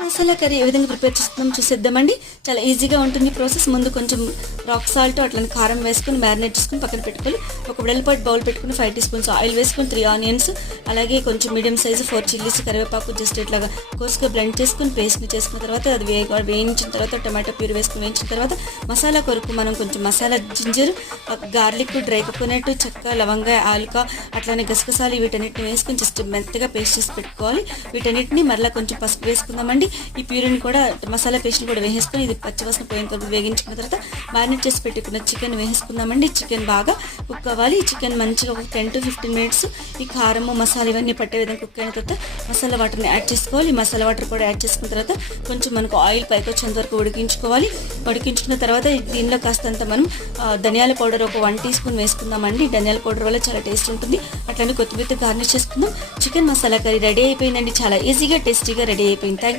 Masala curry ఏ విధంగా prepare చేస్తున్నాం చూసేద్దామండి. చాలా ఈజీగా ఉంటుంది ప్రాసెస్. ముందు కొంచెం రాక్ సాల్ట్ అట్లా కారం వేసుకుని మ్యారినేట్ చేసుకుని పక్కన పెట్టుకోవాలి. ఒక వెడల్పాటి బౌల్ పెట్టుకుని 5 టీ స్పూన్స్ ఆయిల్ వేసుకుని 3 ఆనియన్స్, అలాగే కొంచెం మీడియం సైజు 4 చిల్లీస్, కరివేపాకు జస్ట్ ఇట్లాగా కోసుగా బ్లెండ్ చేసుకుని పేస్ట్ని చేసుకున్న తర్వాత అది వేయించిన తర్వాత టమాటో ప్యూరీ వేసుకుని వేయించిన తర్వాత మసాలా కొరకు మనం కొంచెం masala ginger, garlic, dry coconut, చెక్క, లవంగా, ఆలుక, అట్లానే గసగసాలు వీటన్నిటిని వేసుకుని జస్ట్ మెత్తగా పేస్ట్ చేసి పెట్టుకోవాలి. వీటన్నిటిని మరలా కొంచెం పసుపు వేసుకుందామండి. ఈ ప్యూరీని కూడా మసాలా పేస్ట్ని కూడా వేసేసుకొని ఇది పచ్చివాసన పోయేంత వరకు వేగించుకున్న తర్వాత మ్యారినేట్ చేసి పెట్టుకున్న చికెన్ వేసుకుందామండి. చికెన్ బాగా కుక్ అవ్వాలి. ఈ చికెన్ మంచిగా ఒక 10 to 15 మినిట్స్ ఈ కారము మసాలా ఇవన్నీ పట్టే విధంగా కుక్ అయిన తర్వాత మసాలా వాటర్ని యాడ్ చేసుకోవాలి. మసాలా వాటర్ కూడా యాడ్ చేసుకున్న తర్వాత కొంచెం మనకు ఆయిల్ పైకి వచ్చేంత వరకు ఉడికించుకోవాలి. ఉడికించుకున్న తర్వాత దీనిలో కాస్తంత మనం ధనియాల పౌడర్ ఒక 1 టీ స్పూన్ వేసుకుందామండి. ధనియాల పౌడర్ వల్ల చాలా టేస్ట్ ఉంటుంది. అట్లనే కొత్తిమీరతో గార్నిష్ చేసుకుందాం. చికెన్ మసాలా కర్రీ రెడీ అయిపోయిందండి. చాలా ఈజీగా టేస్టీగా రెడీ అయిపోయింది.